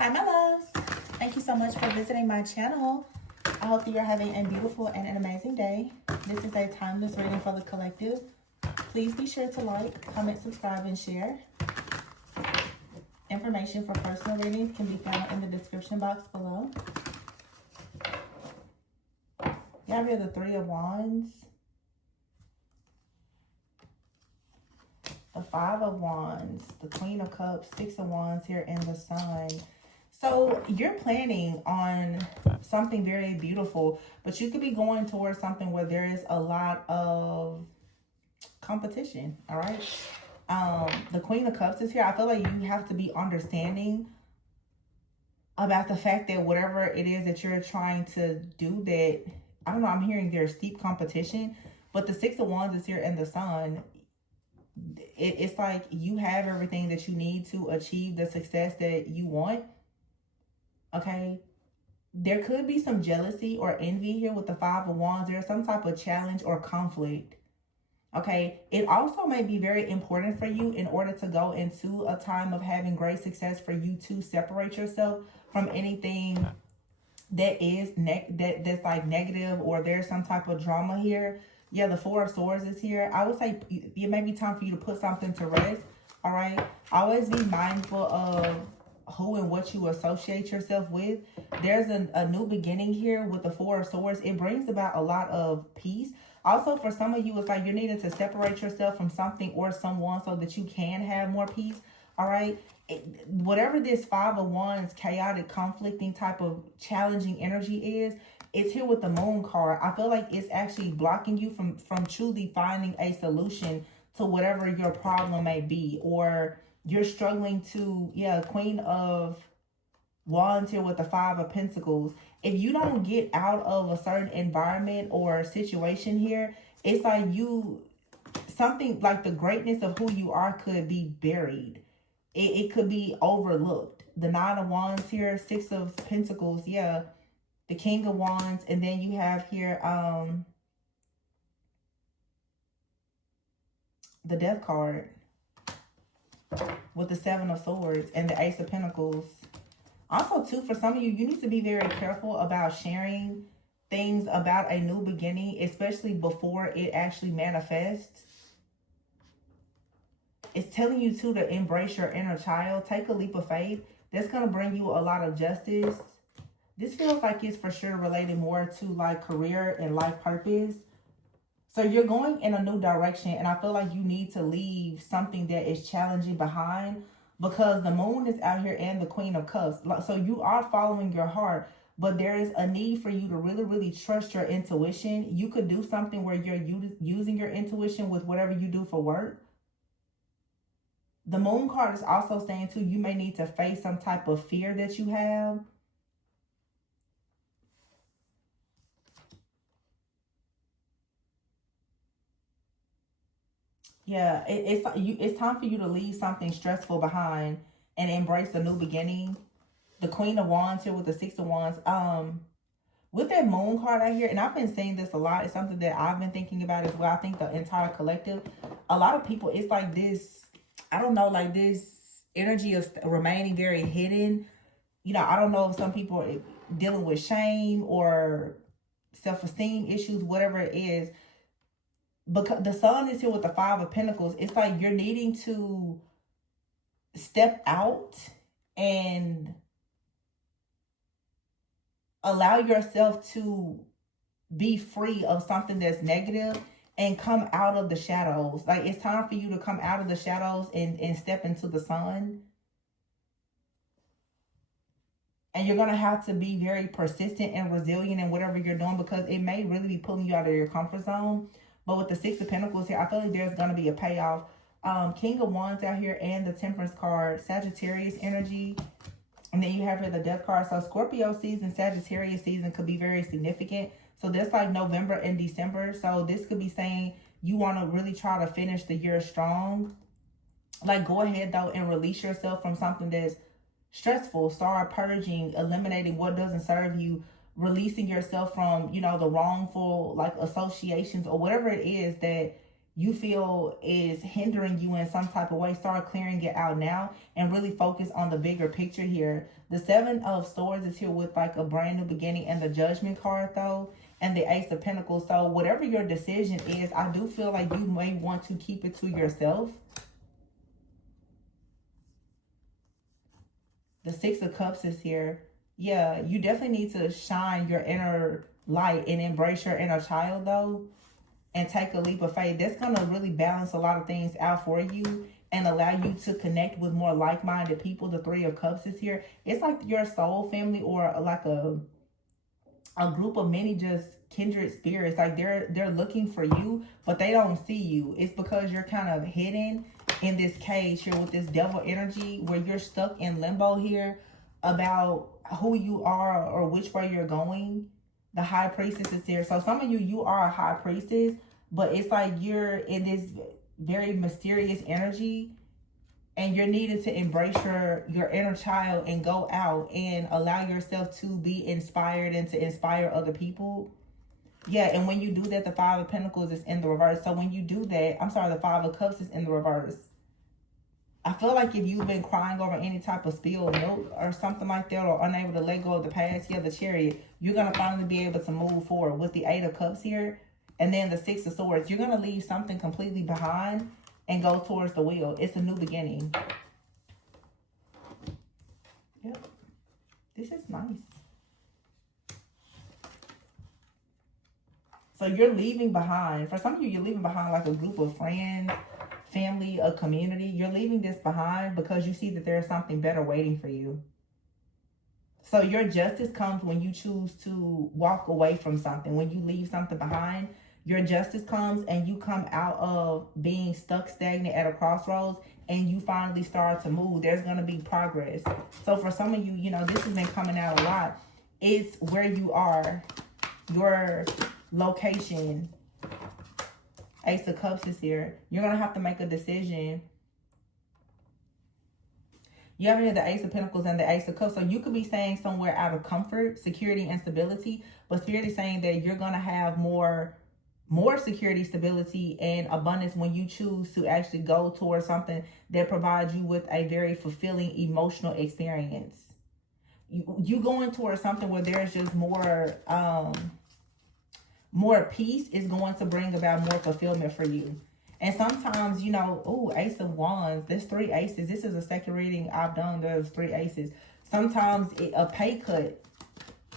Hi my loves, thank you so much for visiting my channel. I hope that you're having a beautiful and an amazing day. This is a timeless reading for the collective. Please be sure to like, comment, subscribe, and share. Information for personal readings can be found in the description box below. You have here the Three of Wands, the Five of Wands, the Queen of Cups, Six of Wands here, and the Sun. So you're planning on something very beautiful, but you could be going towards something where there is a lot of competition, all right? The Queen of Cups is here. I feel like you have to be understanding about the fact that whatever it is that you're trying to do, that, I don't know, I'm hearing there's steep competition, but the Six of Wands is here and the Sun. It's like you have everything that you need to achieve the success that you want. Okay, there could be some jealousy or envy here with the Five of Wands. There's some type of challenge or conflict. Okay, it also may be very important for you in order to go into a time of having great success for you to separate yourself from anything that is that's like negative, or there's some type of drama here. Yeah, the Four of Swords is here. I would say it may be time for you to put something to rest. All right, always be mindful of who and what you associate yourself with. There's a new beginning here with the Four of Swords. It brings about a lot of peace. Also, for some of you, it's like you're needing to separate yourself from something or someone so that you can have more peace. All right, whatever this Five of Wands chaotic, conflicting type of challenging energy is, it's here with the Moon card. I feel like it's actually blocking you from truly finding a solution to whatever your problem may be, or you're struggling to, yeah, Queen of Wands here with the Five of Pentacles. If you don't get out of a certain environment or situation here, it's like something like the greatness of who you are could be buried. It could be overlooked. The Nine of Wands here, Six of Pentacles, yeah, the King of Wands, and then you have here the Death card with the Seven of Swords and the Ace of Pentacles. Also, too, for some of you, you need to be very careful about sharing things about a new beginning, especially before it actually manifests. It's telling you, too, to embrace your inner child. Take a leap of faith. That's going to bring you a lot of justice. This feels like it's for sure related more to, like, career and life purpose. So you're going in a new direction, and I feel like you need to leave something that is challenging behind, because the Moon is out here and the Queen of Cups. So you are following your heart, but there is a need for you to really, really trust your intuition. You could do something where you're using your intuition with whatever you do for work. The Moon card is also saying, too, you may need to face some type of fear that you have. Yeah, it's time for you to leave something stressful behind and embrace a new beginning. The Queen of Wands here with the Six of Wands. With that Moon card out here, and I've been saying this a lot, it's something that I've been thinking about as well. I think the entire collective, a lot of people, it's like this, I don't know, like this energy of remaining very hidden. You know, I don't know if some people are dealing with shame or self-esteem issues, whatever it is. Because the Sun is here with the Five of Pentacles, it's like you're needing to step out and allow yourself to be free of something that's negative and come out of the shadows. Like, it's time for you to come out of the shadows and step into the sun. And you're going to have to be very persistent and resilient in whatever you're doing, because it may really be pulling you out of your comfort zone. But with the Six of Pentacles here, I feel like there's going to be a payoff. King of Wands out here and the Temperance card, Sagittarius energy. And then you have here the Death card. So Scorpio season, Sagittarius season could be very significant. So that's like November and December. So this could be saying you want to really try to finish the year strong. Like, go ahead, though, and release yourself from something that's stressful. Start purging, eliminating what doesn't serve you. Releasing yourself from, you know, the wrongful, like, associations or whatever it is that you feel is hindering you in some type of way, start clearing it out now and really focus on the bigger picture here. The Seven of Swords is here with like a brand new beginning, and the Judgment card though, and the Ace of Pentacles. So whatever your decision is, I do feel like you may want to keep it to yourself. The Six of Cups is here. Yeah, you definitely need to shine your inner light and embrace your inner child though, and take a leap of faith. That's going to really balance a lot of things out for you and allow you to connect with more like-minded people. The Three of Cups is here. It's like your soul family, or like a group of many just kindred spirits. Like they're looking for you, but they don't see you. It's because you're kind of hidden in this cage here with this devil energy, where you're stuck in limbo here about who you are or which way you're going. The High Priestess is here. So some of you are a High Priestess, but it's like you're in this very mysterious energy, and you're needing to embrace your inner child and go out and allow yourself to be inspired and to inspire other people. Yeah, and when you do that, the Five of Pentacles is in the reverse. So when you do that, I'm sorry, the Five of Cups is in the reverse. I feel like if you've been crying over any type of spilled milk or something like that, or unable to let go of the past, yeah, the Chariot, you're going to finally be able to move forward with the Eight of Cups here. And then the Six of Swords, you're going to leave something completely behind and go towards the wheel. It's a new beginning. Yep. This is nice. So you're leaving behind. For some of you, you're leaving behind like a group of friends, family, a community. You're leaving this behind because you see that there's something better waiting for you. So your justice comes when you choose to walk away from something. When you leave something behind, your justice comes and you come out of being stuck, stagnant at a crossroads, and you finally start to move. There's going to be progress. So for some of you, you know, this has been coming out a lot. It's where you are, your location. Ace of Cups is here. You're going to have to make a decision. You have here the Ace of Pentacles and the Ace of Cups. So you could be saying somewhere out of comfort, security, and stability. But Spirit is saying that you're going to have more security, stability, and abundance when you choose to actually go towards something that provides you with a very fulfilling emotional experience. You going towards something where there's just more peace is going to bring about more fulfillment for you. And sometimes, you know, oh, Ace of Wands, there's 3 aces. This is a second reading I've done. There's 3 aces. Sometimes a pay cut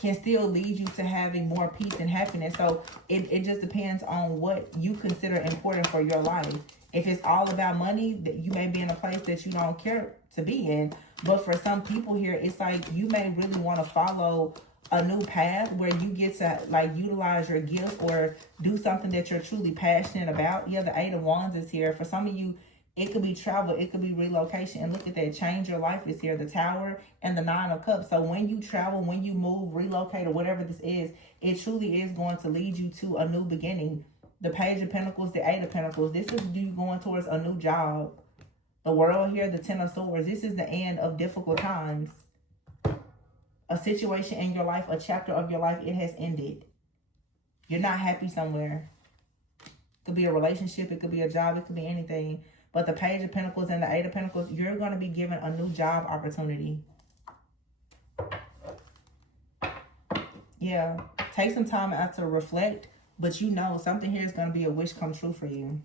can still lead you to having more peace and happiness. So it just depends on what you consider important for your life. If it's all about money, that you may be in a place that you don't care to be in. But for some people here, it's like you may really want to follow a new path where you get to like utilize your gift or do something that you're truly passionate about. Yeah, the Eight of Wands is here. For some of you, it could be travel, it could be relocation. And look at that, change your life is here. The Tower and the Nine of Cups. So when you travel, when you move, relocate, or whatever this is, it truly is going to lead you to a new beginning. The Page of Pentacles, the Eight of Pentacles. This is you going towards a new job. The World here, the Ten of Swords. This is the end of difficult times. A situation in your life, a chapter of your life, it has ended. You're not happy somewhere. It could be a relationship, it could be a job, it could be anything. But the Page of Pentacles and the Eight of Pentacles, you're going to be given a new job opportunity. Yeah, take some time out to reflect, but you know something here is going to be a wish come true for you.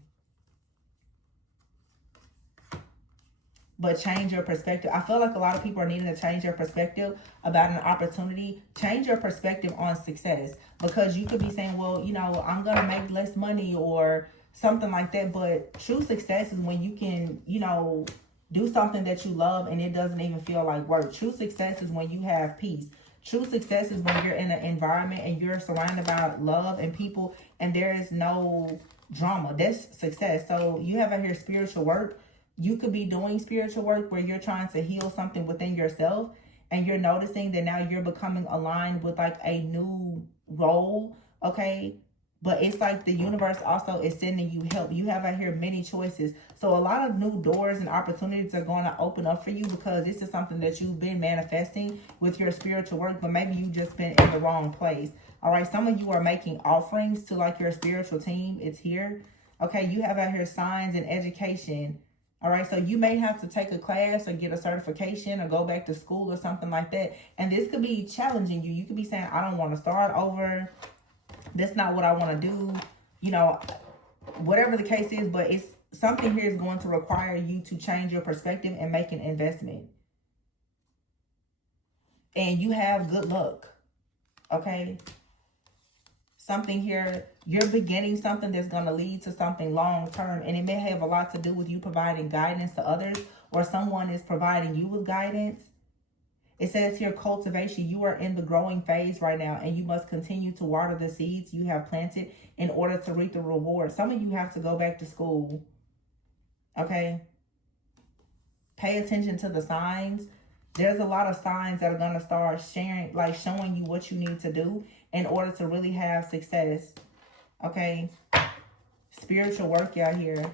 But change your perspective. I feel like a lot of people are needing to change their perspective about an opportunity. Change your perspective on success. Because you could be saying, well, you know, I'm going to make less money or something like that. But true success is when you can, you know, do something that you love and it doesn't even feel like work. True success is when you have peace. True success is when you're in an environment and you're surrounded by love and people and there is no drama. That's success. So you have out here spiritual work. You could be doing spiritual work where you're trying to heal something within yourself and you're noticing that now you're becoming aligned with like a new role, okay? But it's like the universe also is sending you help. You have out here many choices. So a lot of new doors and opportunities are going to open up for you because this is something that you've been manifesting with your spiritual work, but maybe you've just been in the wrong place. All right, some of you are making offerings to like your spiritual team. It's here. Okay, you have out here signs and education. All right, so you may have to take a class or get a certification or go back to school or something like that. And this could be challenging you. You could be saying, I don't want to start over. That's not what I want to do. You know, whatever the case is, but it's something here is going to require you to change your perspective and make an investment. And you have good luck. Okay. Something here, you're beginning something that's going to lead to something long term. And it may have a lot to do with you providing guidance to others, or someone is providing you with guidance. It says here, cultivation. You are in the growing phase right now, and you must continue to water the seeds you have planted in order to reap the reward. Some of you have to go back to school. Okay. Pay attention to the signs. There's a lot of signs that are going to start sharing, like showing you what you need to do in order to really have success. Okay. Spiritual work out here.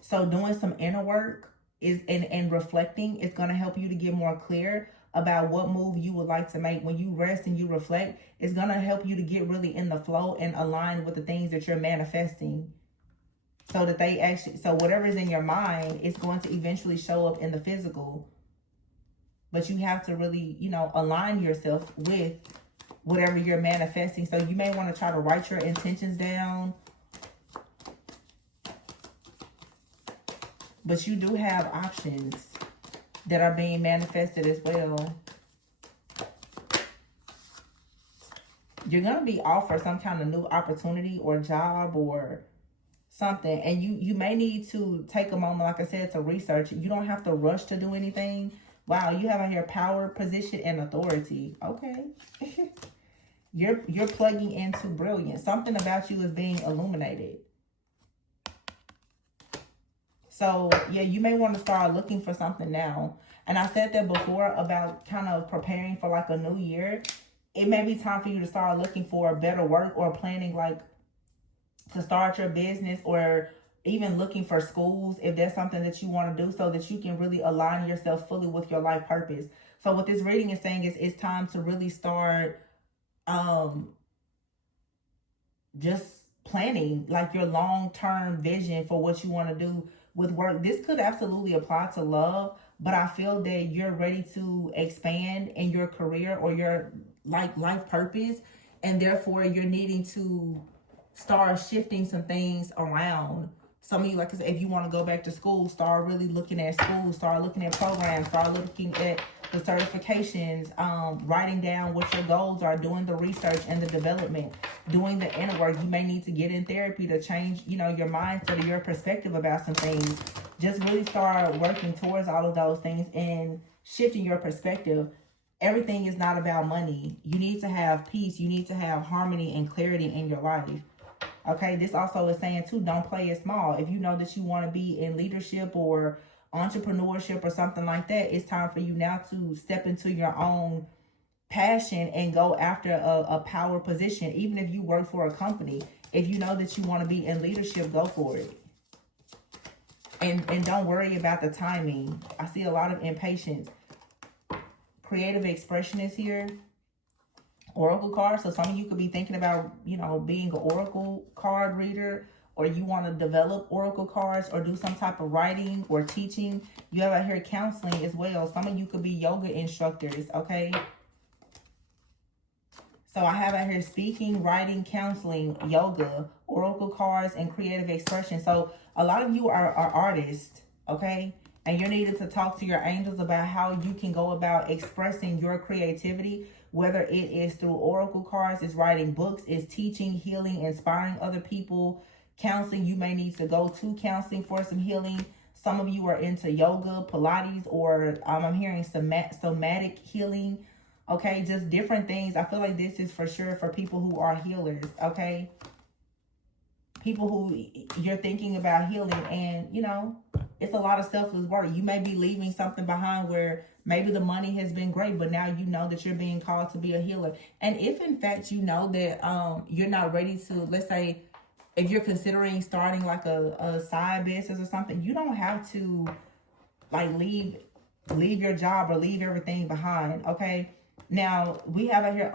So doing some inner work is and reflecting is going to help you to get more clear about what move you would like to make. When you rest and you reflect, it's going to help you to get really in the flow and align with the things that you're manifesting. So that they actually, so whatever is in your mind is going to eventually show up in the physical. But you have to really, you know, align yourself with whatever you're manifesting. So you may want to try to write your intentions down. But you do have options that are being manifested as well. You're going to be offered some kind of new opportunity or job or something, and you may need to take a moment, like I said, to research. You don't have to rush to do anything. Wow, you have here power, position, and authority. Okay. You're plugging into brilliance. Something about you is being illuminated. So yeah, you may want to start looking for something now. And I said that before about kind of preparing for like a new year. It may be time for you to start looking for better work or planning, like to start your business, or even looking for schools if there's something that you want to do, so that you can really align yourself fully with your life purpose. So what this reading is saying is it's time to really start just planning like your long-term vision for what you want to do with work. This could absolutely apply to love, but I feel that you're ready to expand in your career or your life purpose, and therefore you're needing to start shifting some things around. Some of you, like I said, if you want to go back to school, start really looking at school, start looking at programs, start looking at the certifications, writing down what your goals are, doing the research and the development, doing the inner work. You may need to get in therapy to change, you know, your mindset or your perspective about some things. Just really start working towards all of those things and shifting your perspective. Everything is not about money. You need to have peace. You need to have harmony and clarity in your life. Okay, this also is saying too, don't play it small. If you know that you want to be in leadership or entrepreneurship or something like that, it's time for you now to step into your own passion and go after a power position. Even if you work for a company, if you know that you want to be in leadership, go for it. And don't worry about the timing. I see a lot of impatience. Creative expression is here. Oracle cards. So some of you could be thinking about, you know, being an oracle card reader, or you want to develop oracle cards or do some type of writing or teaching. You have out here counseling as well. Some of you could be yoga instructors, okay? So I have out here speaking, writing, counseling, yoga, oracle cards, and creative expression. So a lot of you are artists, okay? And you're needing to talk to your angels about how you can go about expressing your creativity, whether it is through oracle cards, it's writing books, it's teaching, healing, inspiring other people, counseling. You may need to go to counseling for some healing. Some of you are into yoga, Pilates, or I'm hearing somatic healing. Okay, just different things. I feel like this is for sure for people who are healers, okay? People who you're thinking about healing, and, you know, it's a lot of selfless work. You may be leaving something behind where maybe the money has been great, but now you know that you're being called to be a healer. And if, in fact, you know that you're not ready to, let's say, if you're considering starting like a side business or something, you don't have to, like, leave your job or leave everything behind, okay? Now, we have out here,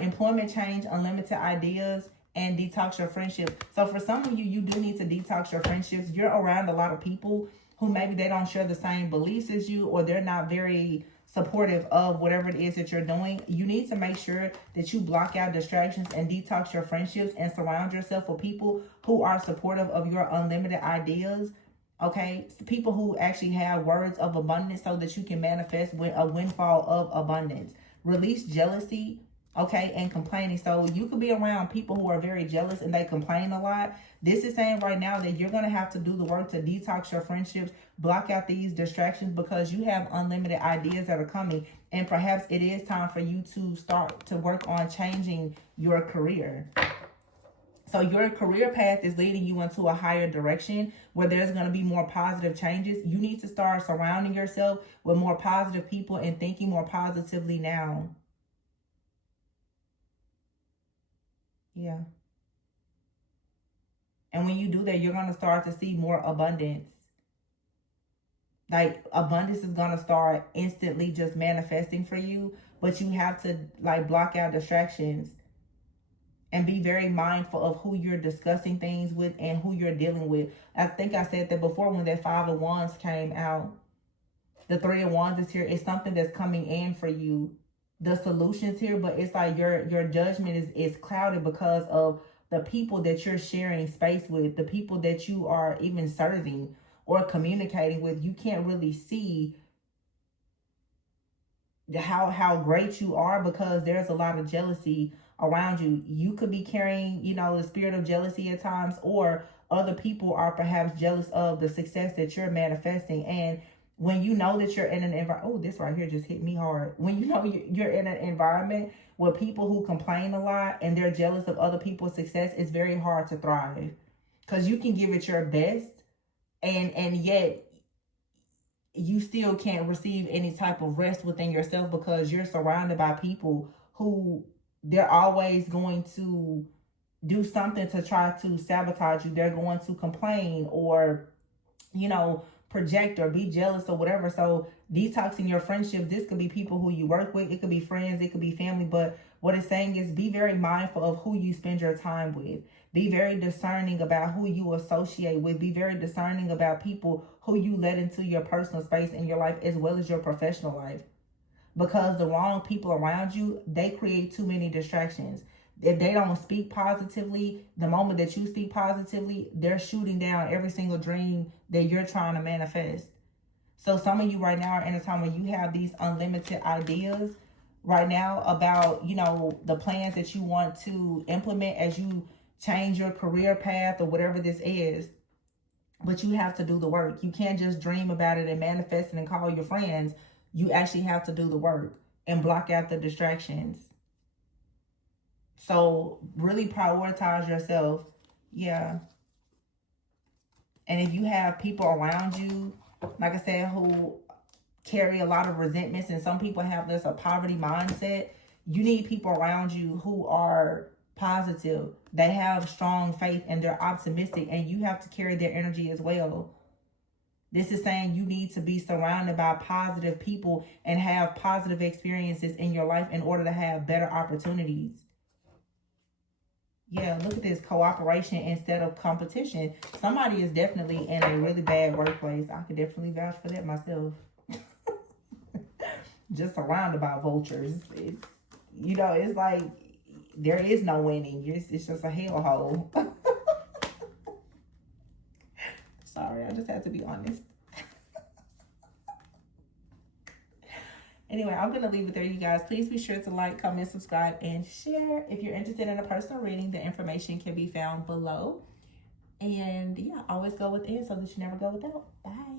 employment change, unlimited ideas, and detox your friendship. So for some of you, you do need to detox your friendships. You're around a lot of people who maybe they don't share the same beliefs as you, or they're not very supportive of whatever it is that you're doing. You need to make sure that you block out distractions and detox your friendships and surround yourself with people who are supportive of your unlimited ideas. Okay, people who actually have words of abundance so that you can manifest a windfall of abundance. Release jealousy, okay, and complaining. So you could be around people who are very jealous and they complain a lot. This is saying right now that you're going to have to do the work to detox your friendships, block out these distractions, because you have unlimited ideas that are coming. And perhaps it is time for you to start to work on changing your career. So your career path is leading you into a higher direction where there's going to be more positive changes. You need to start surrounding yourself with more positive people and thinking more positively now. Yeah. And when you do that, you're going to start to see more abundance. Like, abundance is going to start instantly just manifesting for you. But you have to, like, block out distractions. And be very mindful of who you're discussing things with and who you're dealing with. I think I said that before when that 5 of Wands came out. The 3 of Wands is here. It's something that's coming in for you. The solution's here, but it's like your judgment is clouded because of the people that you're sharing space with, the people that you are even serving or communicating with. You can't really see how great you are because there's a lot of jealousy around you. You could be carrying, the spirit of jealousy at times, or other people are perhaps jealous of the success that you're manifesting. And when you know that you're in an environment, oh, this right here just hit me hard. When you know you're in an environment with people who complain a lot and they're jealous of other people's success, it's very hard to thrive, because you can give it your best and yet you still can't receive any type of rest within yourself, because you're surrounded by people who they're always going to do something to try to sabotage you. They're going to complain or, project or be jealous or whatever. So detoxing your friendships, this could be people who you work with. It could be friends. It could be family. But what it's saying is be very mindful of who you spend your time with. Be very discerning about who you associate with. Be very discerning about people who you let into your personal space in your life as well as your professional life. Because the wrong people around you, they create too many distractions. If they don't speak positively, the moment that you speak positively, they're shooting down every single dream that you're trying to manifest. So some of you right now are in a time where you have these unlimited ideas right now about, the plans that you want to implement as you change your career path or whatever this is. But you have to do the work. You can't just dream about it and manifest it and call your friends. You actually have to do the work and block out the distractions. So really prioritize yourself. Yeah. And if you have people around you, like I said, who carry a lot of resentments, and some people have this a poverty mindset, you need people around you who are positive. They have strong faith and they're optimistic, and you have to carry their energy as well. This is saying you need to be surrounded by positive people and have positive experiences in your life in order to have better opportunities. Yeah, look at this, cooperation instead of competition. Somebody is definitely in a really bad workplace. I could definitely vouch for that myself. Just surrounded by vultures. It's like there is no winning. It's just a hellhole. Sorry, I just had to be honest. Anyway, I'm going to leave it there, you guys. Please be sure to like, comment, subscribe, and share. If you're interested in a personal reading, the information can be found below. And yeah, always go within so that you never go without. Bye.